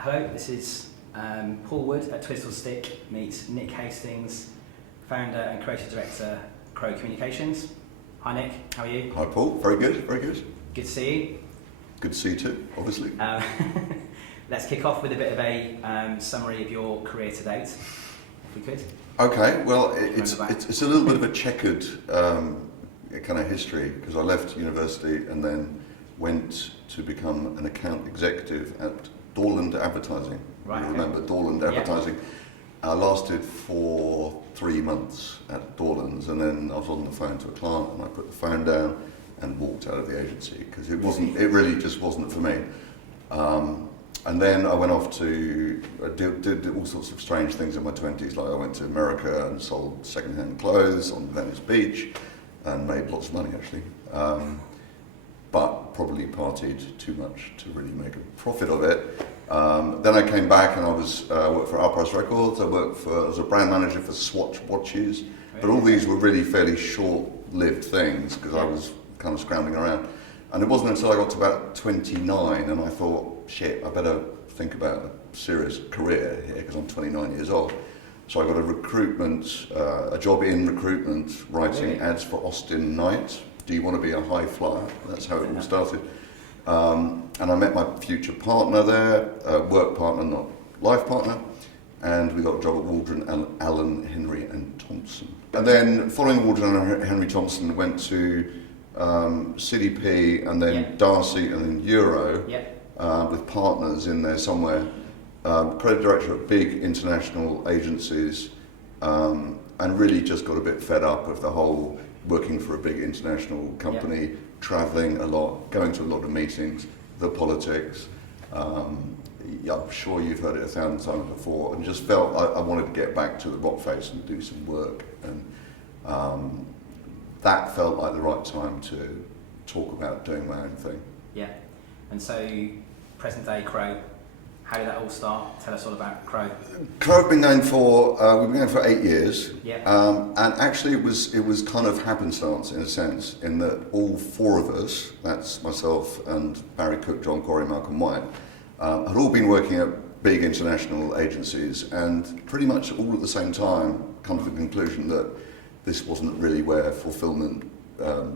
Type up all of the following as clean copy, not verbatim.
Hello, this is Paul Wood at Twistle Stick meets Nick Hastings, founder and creative director, Krow Communications. Hi Nick, how are you? Hi Paul, very good, very good. Good to see you. Good to see you too, obviously. Let's kick off with a bit of a summary of your career to date, if we could. Okay, well it's a little bit of a checkered kind of history, because I left university and then went to become an account executive at Dorland Advertising. Right, You remember Dorland Advertising? Yeah. I lasted for 3 months at Dorland's, and then I was on the phone to a client and I put the phone down and walked out of the agency because it really just wasn't for me. And then I went off to did all sorts of strange things in my 20s, like I went to America and sold second-hand clothes on Venice Beach and made lots of money actually. But probably partied too much to really make a profit of it. Then I came back and I worked for Uprise Records. I was a brand manager for Swatch watches, but all these were really fairly short-lived things because I was kind of scrambling around. And it wasn't until I got to about 29 and I thought, shit, I better think about a serious career here because I'm 29 years old. So I got a job in recruitment, writing ads for Austin Knight. Do you want to be a high flyer? That's how it all started. And I met my future partner there, work partner, not life partner, and we got a job at Waldron, Allen, Henry and Thompson. And then following Waldron and Henry Thompson, went to CDP and then Darcy and then Euro with partners in there somewhere. Creative director at big international agencies, and really just got a bit fed up with the whole working for a big international company, travelling a lot, going to a lot of meetings, the politics. I'm sure you've heard it 1,000 times before, and just felt I wanted to get back to the rock face and do some work. And that felt like the right time to talk about doing my own thing. Yeah, and so present day Krow, how did that all start? Tell us all about Krow. Krow have been going we've been going for 8 years. Yeah. And actually it was kind of happenstance in a sense, in that all 4 of us, that's myself and Barry Cook, John Corey, Malcolm White, had all been working at big international agencies and pretty much all at the same time come to the conclusion that this wasn't really where fulfillment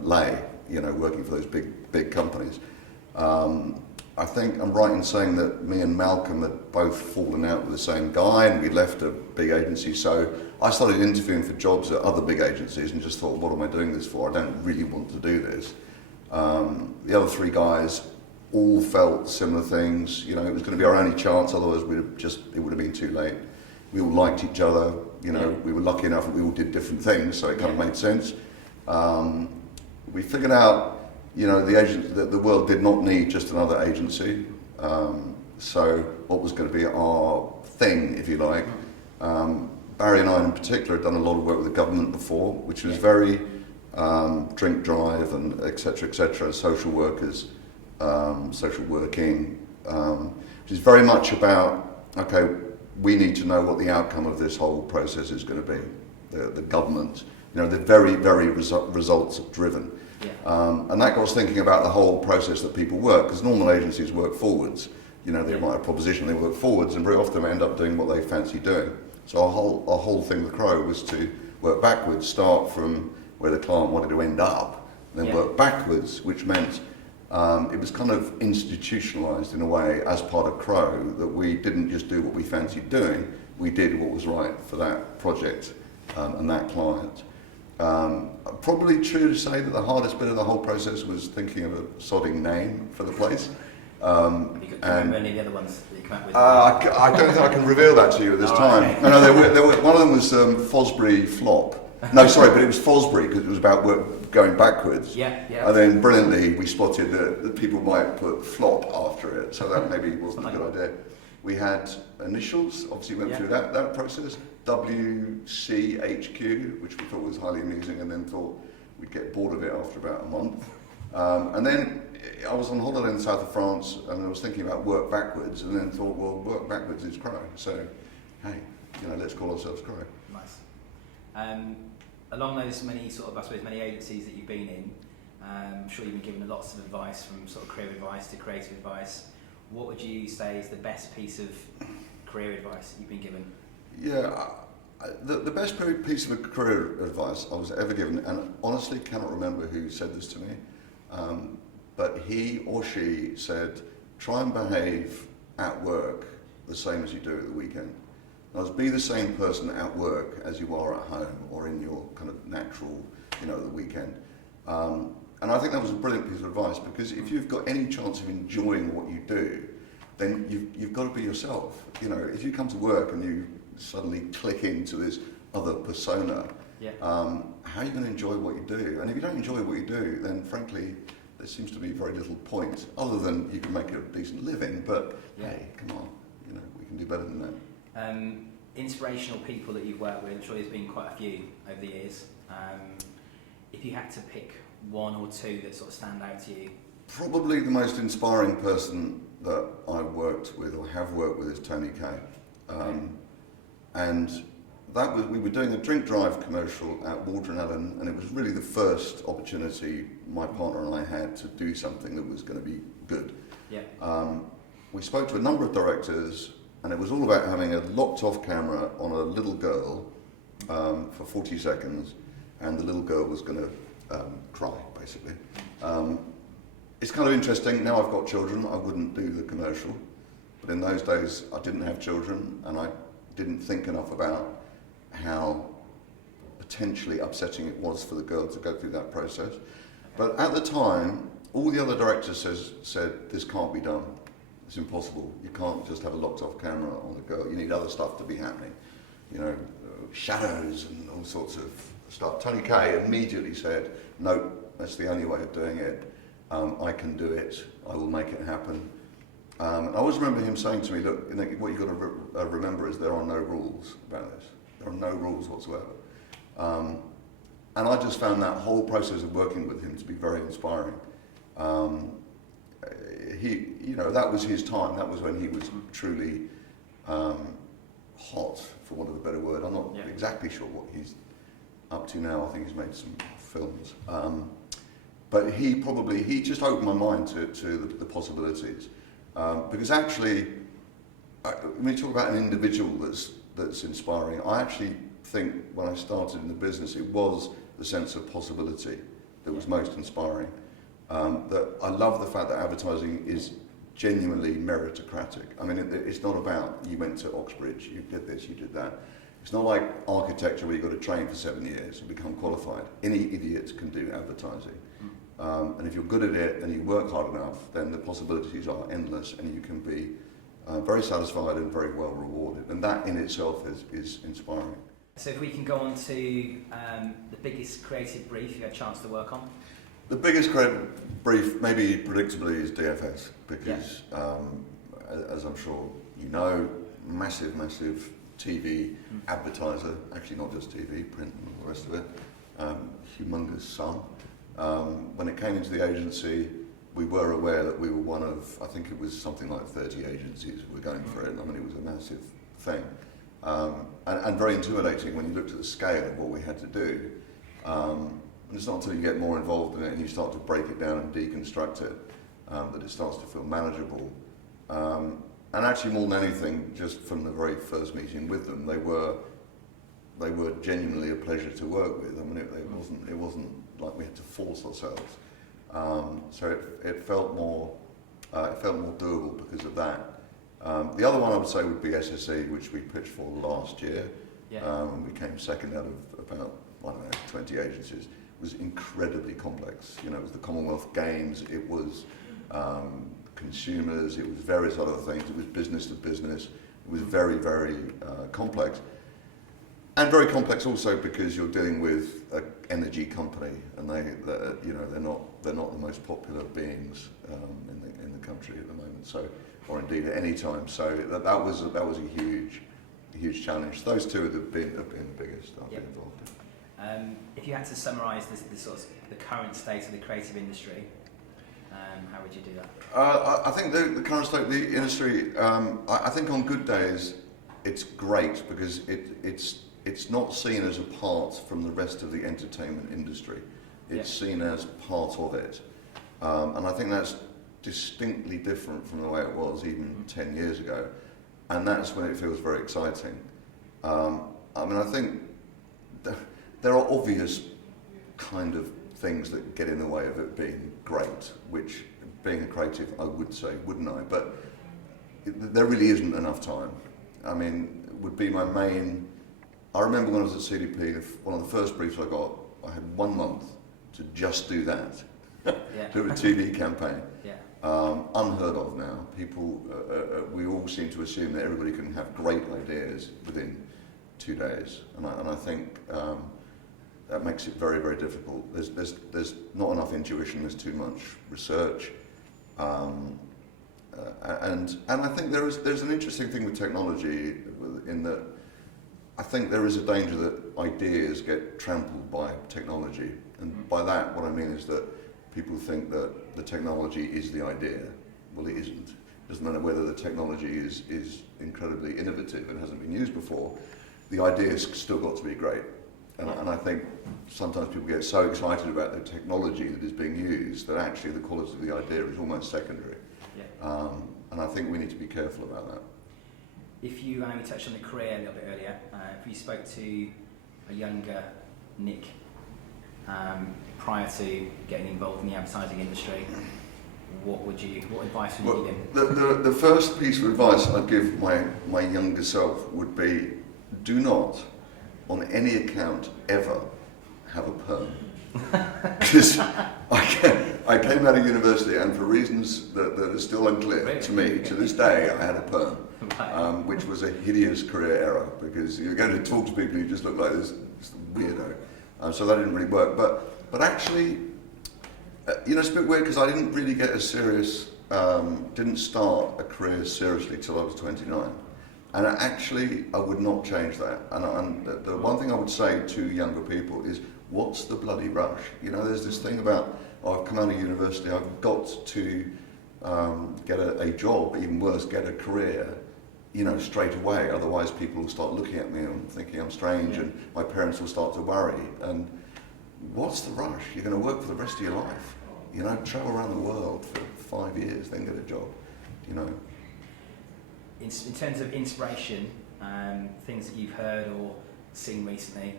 lay, working for those big companies. I think I'm right in saying that me and Malcolm had both fallen out with the same guy and we left a big agency, so I started interviewing for jobs at other big agencies and just thought, what am I doing this for? I don't really want to do this. The other 3 guys all felt similar things. It was going to be our only chance, otherwise it would have been too late. We all liked each other, we were lucky enough that we all did different things, so it kind of made sense. We figured out the world did not need just another agency. So what was going to be our thing, if you like? Barry and I in particular had done a lot of work with the government before, which was very drink drive and et cetera, social workers, social working, which is very much about, okay, we need to know what the outcome of this whole process is going to be. The government, they're very, very results driven. And that got us thinking about the whole process that people work, because normal agencies work forwards. They might have a proposition, they work forwards, and very often they end up doing what they fancy doing. So our whole thing with Krow was to work backwards, start from where the client wanted to end up, and then work backwards, which meant it was kind of institutionalized in a way as part of Krow, that we didn't just do what we fancied doing, we did what was right for that project and that client. Probably true to say that the hardest bit of the whole process was thinking of a sodding name for the place. Have you got any of the other ones that you come up with? I don't think I can reveal that to you at this time. Right. No, there were, one of them was Fosbury Flop. No, sorry, but it was Fosbury because it was about work going backwards. Yeah. And then brilliantly we spotted that people might put flop after it, so that maybe wasn't a good idea. We had initials, obviously went through that process. WCHQ, which we thought was highly amusing, and then thought we'd get bored of it after about a month. And then I was on holiday in the south of France, and I was thinking about work backwards, and then thought, well, work backwards is Krow. So, hey, let's call ourselves Krow. Nice. Along those many many agencies that you've been in, I'm sure you've been given lots of advice, from sort of career advice to creative advice. what would you say is the best piece of career advice you've been given? Yeah, the best piece of career advice I was ever given, and honestly cannot remember who said this to me, but he or she said, try and behave at work the same as you do at the weekend. In other words, be the same person at work as you are at home or in your kind of natural, the weekend. And I think that was a brilliant piece of advice, because if you've got any chance of enjoying what you do, then you've got to be yourself. If you come to work and you suddenly click into this other persona, how are you going to enjoy what you do? And if you don't enjoy what you do, then frankly, there seems to be very little point, other than you can make a decent living, but hey, come on, we can do better than that. Inspirational people that you've worked with, I'm sure there's been quite a few over the years. If you had to pick one or two that sort of stand out to you? Probably the most inspiring person that I worked with or have worked with is Tony Kay. And that was, we were doing a drink drive commercial at Waldron Allen, and it was really the first opportunity my partner and I had to do something that was going to be good. We spoke to a number of directors, and it was all about having a locked off camera on a little girl for 40 seconds, and the little girl was going to cry, basically. It's kind of interesting, now I've got children, I wouldn't do the commercial, but in those days I didn't have children, and I didn't think enough about how potentially upsetting it was for the girl to go through that process. But at the time, all the other directors said, this can't be done, it's impossible, you can't just have a locked off camera on the girl, you need other stuff to be happening, shadows and all sorts of stuff. Tony Kay immediately said, no, that's the only way of doing it, I can do it, I will make it happen. I always remember him saying to me, look, what you've got to remember is there are no rules about this. There are no rules whatsoever. And I just found that whole process of working with him to be very inspiring. That was his time. That was when he was truly hot, for want of a better word. I'm not exactly sure what he's up to now. I think he's made some films. But he just opened my mind to the possibilities. Because actually, when you talk about an individual that's inspiring, I actually think when I started in the business, it was the sense of possibility that was most inspiring. That I love the fact that advertising is genuinely meritocratic. I mean, it's not about you went to Oxbridge, you did this, you did that. It's not like architecture where you've got to train for 7 years and become qualified. Any idiot can do advertising. And if you're good at it and you work hard enough, then the possibilities are endless, and you can be very satisfied and very well rewarded. And that in itself is inspiring. So if we can go on to the biggest creative brief you had a chance to work on? The biggest creative brief, maybe predictably, is DFS, because as I'm sure you know, massive TV advertiser, actually not just TV, print and all the rest of it, humongous sum. When it came into the agency, we were aware that we were one of, I think it was something like 30 agencies who were going for it. I mean, it was a massive thing. And very intimidating when you looked at the scale of what we had to do. And it's not until you get more involved in it and you start to break it down and deconstruct it that it starts to feel manageable. And actually, more than anything, just from the very first meeting with them, they were genuinely a pleasure to work with. I mean, it wasn't like we had to force ourselves. So it felt more doable because of that. The other one I would say would be SSE, which we pitched for last year. We came second out of about 20 agencies. It was incredibly complex. It was the Commonwealth Games. It was consumers. It was various other things. It was business to business. It was very, very complex. And very complex also because you're dealing with an energy company, and they're not the most popular beings in the country at the moment. So, or indeed at any time. So that was a huge challenge. Those two have been the biggest I've been involved in. If you had to summarise the current state of the creative industry, how would you do that? I think the current state of the industry, I think on good days, it's great because it's not seen as apart from the rest of the entertainment industry. It's seen as part of it. And I think that's distinctly different from the way it was even 10 years ago, and that's when it feels very exciting. I mean, I think there are obvious kind of things that get in the way of it being great, which being a creative I would say, wouldn't I? But there really isn't enough time. I mean, it would be my main... I remember when I was at CDP, one of the first briefs I got, I had 1 month to just do that. Yeah. Do a TV campaign. Yeah. Unheard of now. People, we all seem to assume that everybody can have great ideas within 2 days, and I think that makes it very, very difficult. There's not enough intuition. There's too much research, and I think there's an interesting thing with technology in that I think there is a danger that ideas get trampled by technology, and by that what I mean is that people think that the technology is the idea. Well, it isn't. It doesn't matter whether the technology is incredibly innovative and hasn't been used before. The idea's still got to be great. And I think sometimes people get so excited about the technology that is being used that actually the quality of the idea is almost secondary. Yeah. And I think we need to be careful about that. If you touched on the career a little bit earlier, if you spoke to a younger Nick prior to getting involved in the advertising industry, what advice would you give him? The first piece of advice I'd give my younger self would be, do not, on any account, ever have a perm. Because I came out of university, and for reasons that are still unclear to me, to this day, I had a perm, which was a hideous career error, because you're going to talk to people who just look like this weirdo. So that didn't really work. But actually, it's a bit weird, because I didn't really get a serious, didn't start a career seriously till I was 29. And actually, I would not change that. And the one thing I would say to younger people is, what's the bloody rush? There's this thing about, I've come out of university, I've got to get a job, even worse, get a career, straight away. Otherwise, people will start looking at me and thinking I'm strange, and my parents will start to worry. And what's the rush? You're going to work for the rest of your life. Travel around the world for 5 years, then get a job, In terms of inspiration, things that you've heard or seen recently,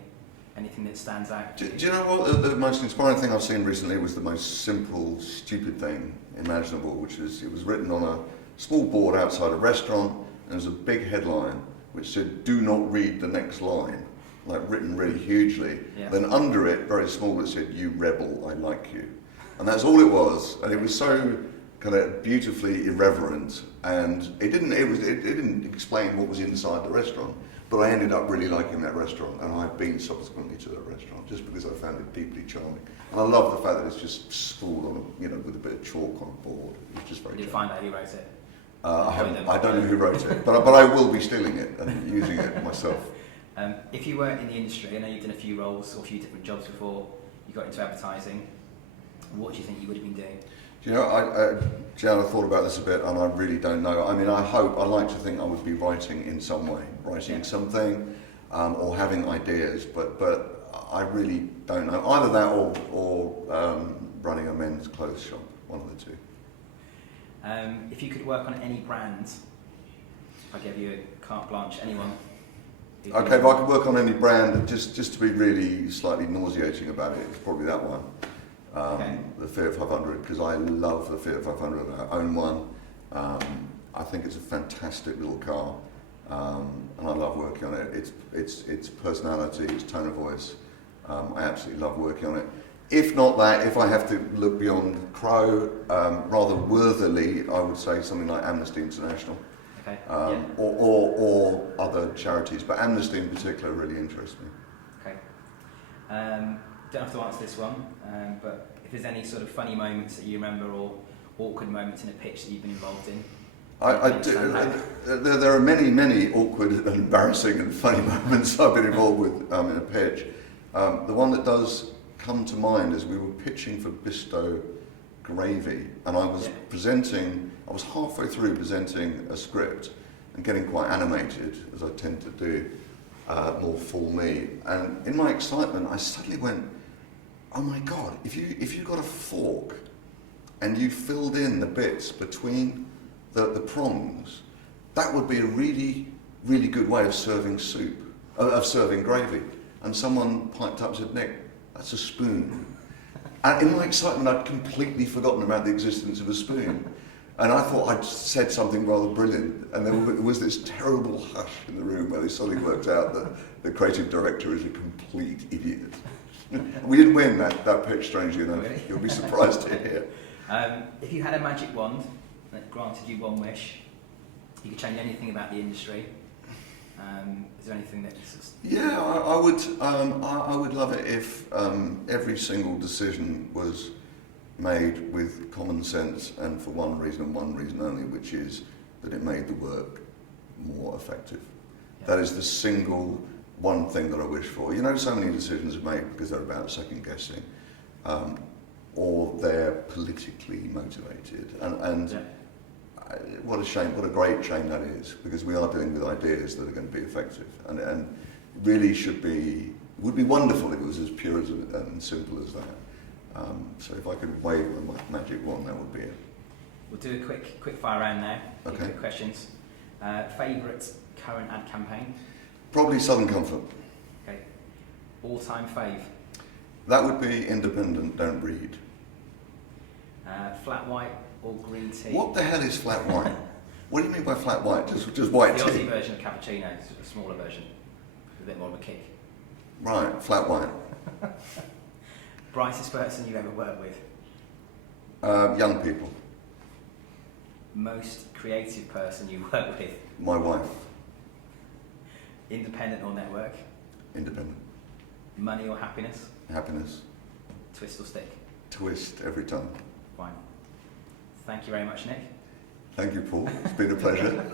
anything that stands out? Do you know what? The most inspiring thing I've seen recently was the most simple, stupid thing imaginable, which is, it was written on a small board outside a restaurant, and there was a big headline which said, "Do not read the next line," like written really hugely. Yeah. Then under it, very small, it said, "You rebel, I like you." And that's all it was, and it was so kind of beautifully irreverent, and it didn't explain what was inside the restaurant, but I ended up really liking that restaurant, and I've been subsequently to that restaurant just because I found it deeply charming. And I love the fact that it's just scrawled on, with a bit of chalk on a board. It's just very. Did you find out who wrote it? I don't know who wrote it, but I will be stealing it and using it myself. If you weren't in the industry, I know you've done a few roles or a few different jobs before you got into advertising. What do you think you would have been doing? Jan, I thought about this a bit, and I really don't know. I mean, I like to think I would be writing in some way, something, or having ideas, but I really don't know. Either that or running a men's clothes shop, one of the two. If you could work on any brand, I gave you a carte blanche, anyone. Okay, if I could work on any brand, just to be really slightly nauseating about it, it's probably that one. The Fiat 500, because I love the Fiat 500. I own one. I think it's a fantastic little car, and I love working on it. Its personality, its tone of voice. I absolutely love working on it. If not that, if I have to look beyond Krow, rather worthily, I would say something like Amnesty International, or other charities. But Amnesty in particular really interests me. Okay. Don't have to answer this one, but if there's any sort of funny moments that you remember or awkward moments in a pitch that you've been involved in? There are many awkward and embarrassing and funny moments I've been involved with in a pitch. The one that does come to mind is we were pitching for Bisto Gravy, and I was I was halfway through presenting a script and getting quite animated, as I tend to do, more full me. And in my excitement, I suddenly went, "Oh my God, if you got a fork and you filled in the bits between the prongs, that would be a really, really good way of serving soup, of serving gravy. And someone piped up and said, Nick, that's a spoon. And in my excitement, I'd completely forgotten about the existence of a spoon. And I thought I'd said something rather brilliant. And there was this terrible hush in the room where they suddenly worked out that the creative director is a complete idiot. We didn't win that pitch, strangely enough. Really? You'll be surprised to hear. If you had a magic wand that granted you one wish, you could change anything about the industry. Is there anything that... Yeah, I would love it if every single decision was made with common sense and for one reason and one reason only, which is that it made the work more effective. Yeah. That is the single one thing that I wish for. You know, so many decisions are made because they're about second guessing, or they're politically motivated. And yeah. What a shame, what a great shame that is, because we are dealing with ideas that are going to be effective, and really would be wonderful if it was as pure and simple as that. So if I could wave a magic wand, that would be it. We'll do a quick fire round now. Okay. Quick questions. Favourite current ad campaign? Probably Southern Comfort. Okay. All-time fave? That would be Independent, Don't Read. Flat white or green tea? What the hell is flat white? What do you mean by flat white? Just white the tea? The Aussie version of cappuccino, a smaller version, with a bit more of a kick. Right, flat white. Brightest person you ever worked with? Young people. Most creative person you worked with? My wife. Independent or network? Independent. Money or happiness? Happiness. Twist or stick? Twist every time. Fine. Thank you very much, Nick. Thank you, Paul. It's been a pleasure.